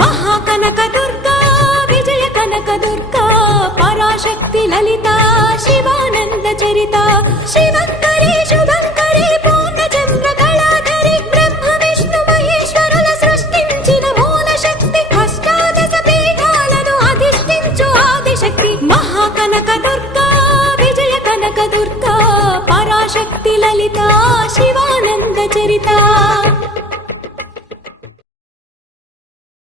మహాకనక దుర్గా విజయ కనక దుర్గా పరాశక్తి లలిత శివానంద చరిత శివంకరి శుభంకరి పూర్ణచంద్ర కళాధరి బ్రహ్మ విష్ణు మహేశ్వరుల సృష్టించిన మూల శక్తి అష్టాదశ పీఠాలను అధిష్ఠించు ఆదిశక్తి మహాకనక దుర్గా విజయ కనక దుర్గా పరాశక్తి లలిత శివానంద చరిత